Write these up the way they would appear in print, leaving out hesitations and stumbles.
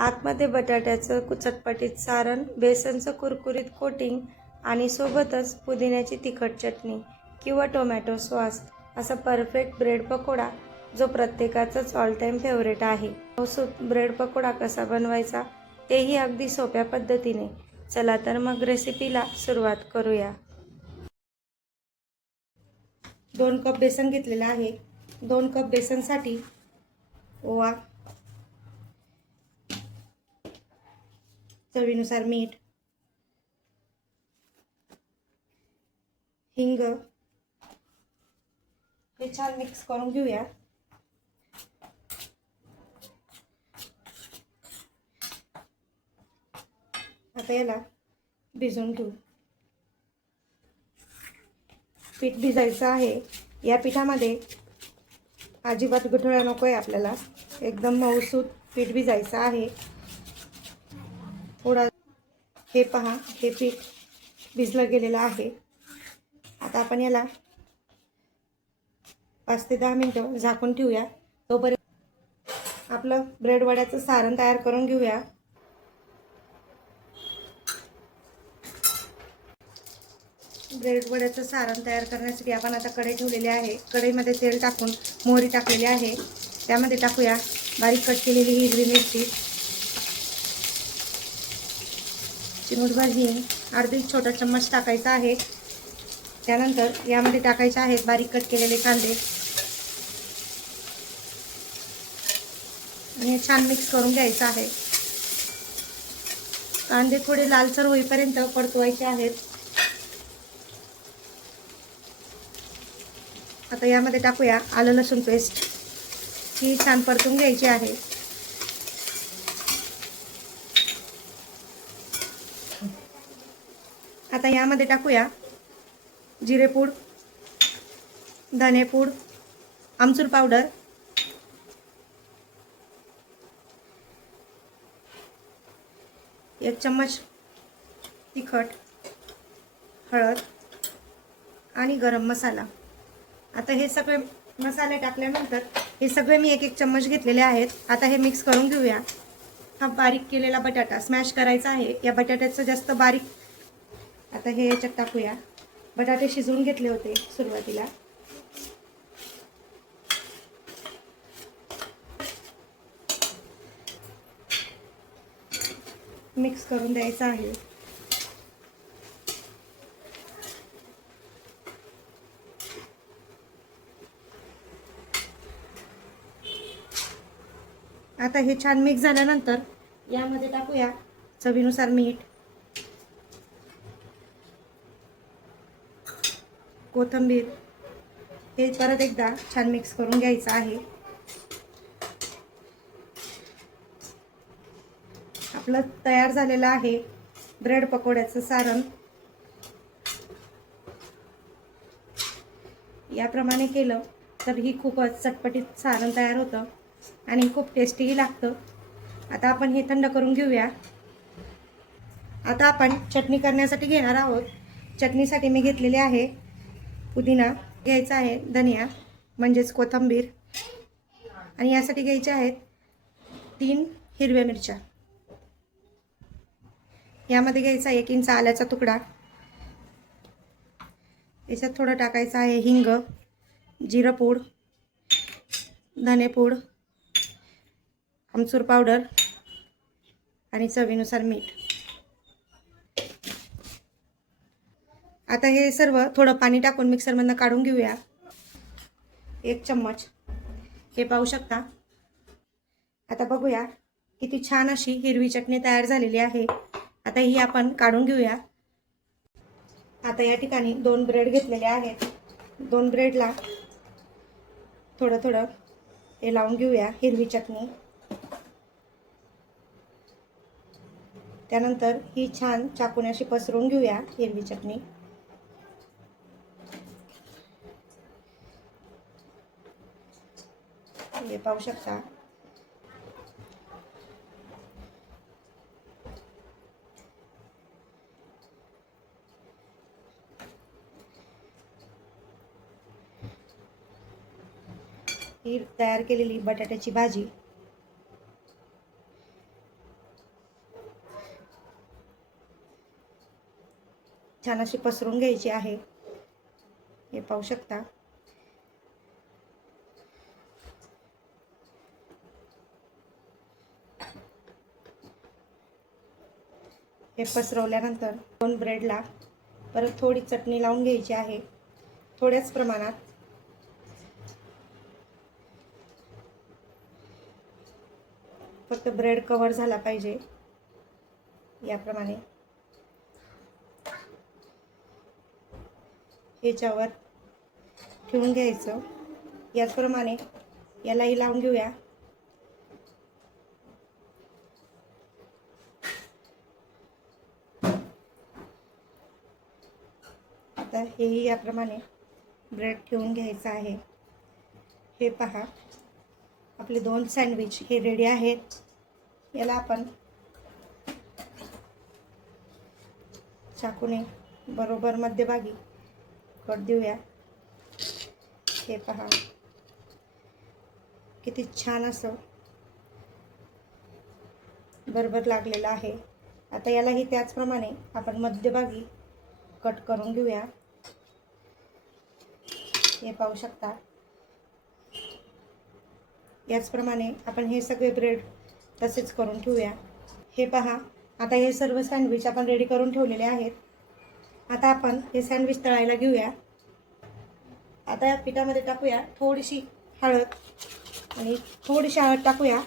आतमध्ये बटाट्याचं चटपटीत सारण, बेसनचं कुरकुरीत कोटिंग आणि सोबतच पुदिन्याची तिखट चटणी किंवा टोमॅटो सॉस असा परफेक्ट ब्रेड पकोडा जो प्रत्येकाचाच ऑल टाईम फेवरेट आहे. मऊसूत ब्रेड पकोडा कसा बनवायचा तेही अगदी सोप्या पद्धतीने. चला तर मग रेसिपीला सुरुवात करूया. 2 कप बेसन घेतलेलं आहे. 2 कप बेसनसाठी ओवा, चवीनुसार मीठ, हिंग हे छान मिक्स करून घेऊया. आता याला भिजवून घेऊ. पीठ भिजायचं आहे. या पिठामध्ये अजिबात गुठळ्या नको आहे आपल्याला. एकदम मऊसूत पीठ भिजायचं आहे. थोडा हे पहा, हे पीठ भिजलं गेलेलं आहे. आता आपण याला 5 ते 10 मिनिटं झाकून ठेवूया. तोपर्यंत आपलं ब्रेड वड्याचं सारण तयार करून घेऊया. ब्रेड वड्याचं सारण तयार करण्यासाठी आपण आता कढई ठेवलेली आहे. कढईमध्ये तेल टाकून मोहरी टाकलेली आहे. त्यामध्ये टाकूया बारीक कट केलेली हिरवी मिरची, चिमूटभर हिंग, अर्धी छोटा चम्मच टाकायचा आहे. त्यानंतर यामध्ये टाकायचे आहेत बारीक कट केलेले कांदे आणि छान मिक्स करून घ्यायचं आहे. कांदे थोडे लालसर होईपर्यंत परतवायचे आहेत. आता यामध्ये टाकूया आलं लसूण पेस्ट. ही छान परतून घ्यायची आहे. आता यामध्ये टाकूया जिरेपूड, धनेपूड, आमचूर पावडर, एक चम्मच तिखट, हळद आणि गरम मसाला. आता हे सगळे मसाले टाकल्यानंतर हे सगळे मी एक चम्मच घेतलेले आहेत. आता हे मिक्स करून घेऊया. हा बारीक केलेला बटाटा स्मॅश करायचा आहे. या बटाट्याचं जास्त बारीक. आता हे याच्यात टाकूया. बटाटे शिजवून घेतले होते सुरुवातीला. मिक्स करून द्यायचं आहे. आता हे छान मिक्स झाल्यानंतर यामध्ये टाकूया चवीनुसार मीठ, कोथिंबीर. हे परत एकदा छान मिक्स करून घ्यायचं आहे. आपलं तयार झालेलं आहे ब्रेड पकोड्याचं सारण. याप्रमाणे केलं तर ही खूपच चटपटीत सारण तयार होतं आणि खूप टेस्टीही लागतं. आता आपण हे थंड करून घेऊया. आता आपण चटणी करण्यासाठी घेणार आहोत. चटणीसाठी मी घेतलेले आहे पुदिना, घ्यायचा आहे धनिया म्हणजेच कोथिंबीर, आणि यासाठी घ्यायचे आहेत 3 हिरव्या मिरच्या. यामध्ये घ्यायचा 1 इंच आल्याचा तुकडा. याच्यात थोडं टाकायचं आहे हिंग, जिरपूड, धनेपूड, आमचूर पावडर आणि चवीनुसार मीठ. आता हे सर्व थोडं पाणी टाकून मिक्सरमधून काढून घेऊया. 1 चम्मच हे पाहू शकता. आता बघूया किती छान अशी हिरवी चटणी तयार झालेली आहे. आता ही आपण काढून घेऊया. आता या ठिकाणी 2 ब्रेड घेतलेले आहेत. 2 ब्रेडला थोडं थोडं हे लावून घेऊया हिरवी चटणी. त्यानंतर ही छान चाकूने अशी पसरवून घेऊया हिरवी चटणी. हे पाहू शकता. ही तयार केलेली बटाट्याची भाजी छान अशी पसरून घ्यायची आहे. हे पाहू शकता. हे पसरवल्यानंतर 2 ब्रेडला परत थोडी चटणी लावून घ्यायची आहे, थोड्याच प्रमाणात. फक्त ब्रेड कव्हर झाला पाहिजे याप्रमाणे. याच्यावर ठेवून घ्यायचं. याचप्रमाणे यालाही लावून घेऊया. आता हेही याप्रमाणे ब्रेड ठेवून घ्यायचं आहे. हे पहा, आपले 2 सँडविच हे रेडी आहेत. याला आपण चाकूने बरोबर मध्यभागी कट देऊया. हे पहा, किती छान असं बरोबर लागलेलं आहे. आता यालाही त्याचप्रमाणे आपण मध्यभागी कट करून घेऊया. हे पाहू शकता. याचप्रमाणे आपण हे सगळे ब्रेड तसेच करून ठेवूया. हे पहा, आता हे सर्व सँडविच आपण रेडी करून ठेवलेले आहेत. आता आपण हे सँडविच तळायला घेऊया. आता या पिठामध्ये टाकूया थोडीशी हळद आणि थोडीशी हळद टाकूया,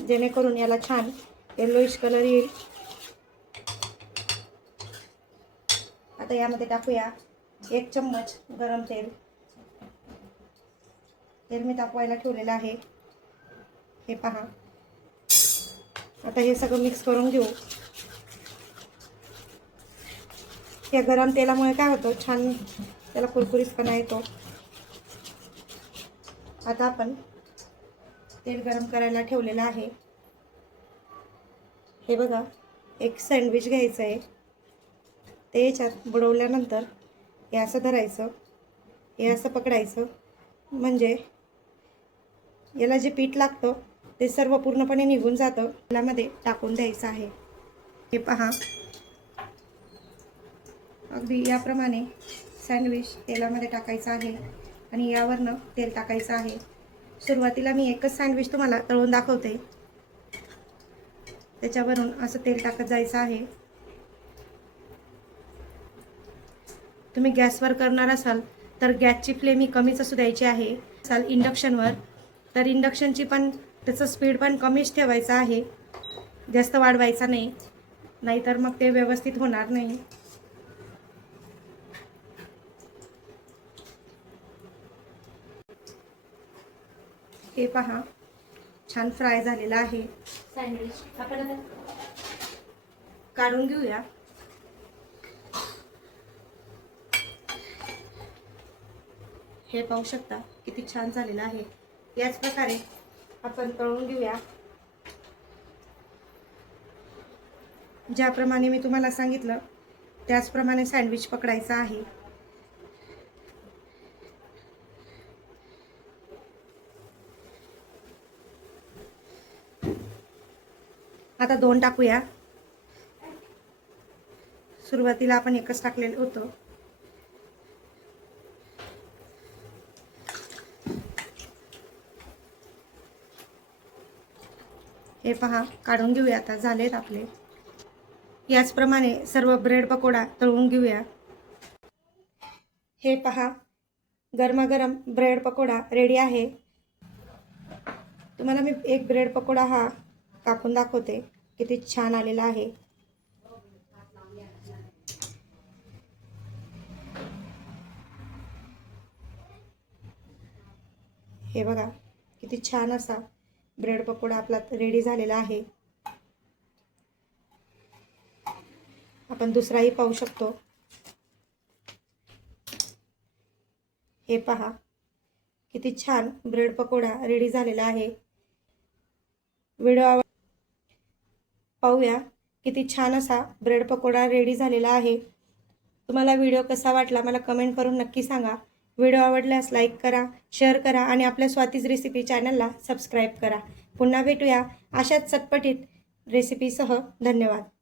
जेणेकरून याला छान येलोइश कलर येईल. आता यामध्ये टाकूया 1 चम्मच गरम तेल. तेल मी तापवायला ठेवलेलं आहे. हे पहा. आता हे सगळं मिक्स करून घेऊ. या गरम तेलामुळे काय होतं, छान त्याला कुरकुरीतपणा येतो. आता आपण तेल गरम करायला ठेवलेलं आहे. हे बघा, एक सँडविच घ्यायचं आहे. ते याच्यात बुडवल्यानंतर हे असं धरायचं, हे असं पकडायचं, म्हणजे याला जे पीठ लागतं ते सर्व पूर्णपणे निघून जातं. तेलामध्ये टाकून द्यायचं आहे. हे पहा, अगदी याप्रमाणे सँडविच तेलामध्ये टाकायचं आहे आणि यावरनं तेल टाकायचं आहे. सुरुवातीला मी एकच सँडविच तुम्हाला तळून दाखवते. त्याच्यावरून असं तेल टाकत जायचं आहे. तुम्ही गॅसवर करणार असाल तर गॅसची फ्लेम ही कमीच असू द्यायची आहे. असाल इंडक्शनवर तर इंडक्शनची पण त्याचं स्पीड पण कमीच ठेवायचं आहे, जास्त वाढवायचा नाही, नाहीतर मग ते व्यवस्थित होणार नाही. हे पहा, छान फ्राय झालेला आहे सँडविच. आपण आता काढून घेऊया. हे पाहू शकता किती छान झालेलं आहे. याच प्रकारे आपण तळून घेऊया. ज्याप्रमाणे मी तुम्हाला सांगितलं त्याचप्रमाणे सँडविच पकडायचा आहे. आता 2 टाकूया. सुरुवातीला आपण एकच टाकलेलं होतं. हे पहा, काढून घेऊया. आता झालेत आपले. याचप्रमाणे सर्व ब्रेड पकोडा तळून घेऊया. हे पहा, गरमागरम ब्रेड पकोडा रेडी आहे. तुम्हाला मी एक ब्रेड पकोडा हा कापून दाखवते, किती छान आलेला आहे. हे बघा, किती छान असा ब्रेड पकोडा आपला रेडी झालेला आहे. आपण दुसराही पाहू शकतो. हे पहा, किती छान ब्रेड पकोडा रेडी झालेला आहे. व्हिडिओ पाहूया, किती छान असा ब्रेड पकोडा रेडी झालेला आहे. तुम्हाला व्हिडिओ कसा वाटला मला कमेंट करून नक्की सांगा. व्हिडिओ आवडल्यास लाईक करा, शेअर करा आणि आपल्या स्वातीज रेसिपी चॅनलला सबस्क्राईब करा. पुन्हा भेटूया अशाच चटपटीत रेसिपीसह. धन्यवाद.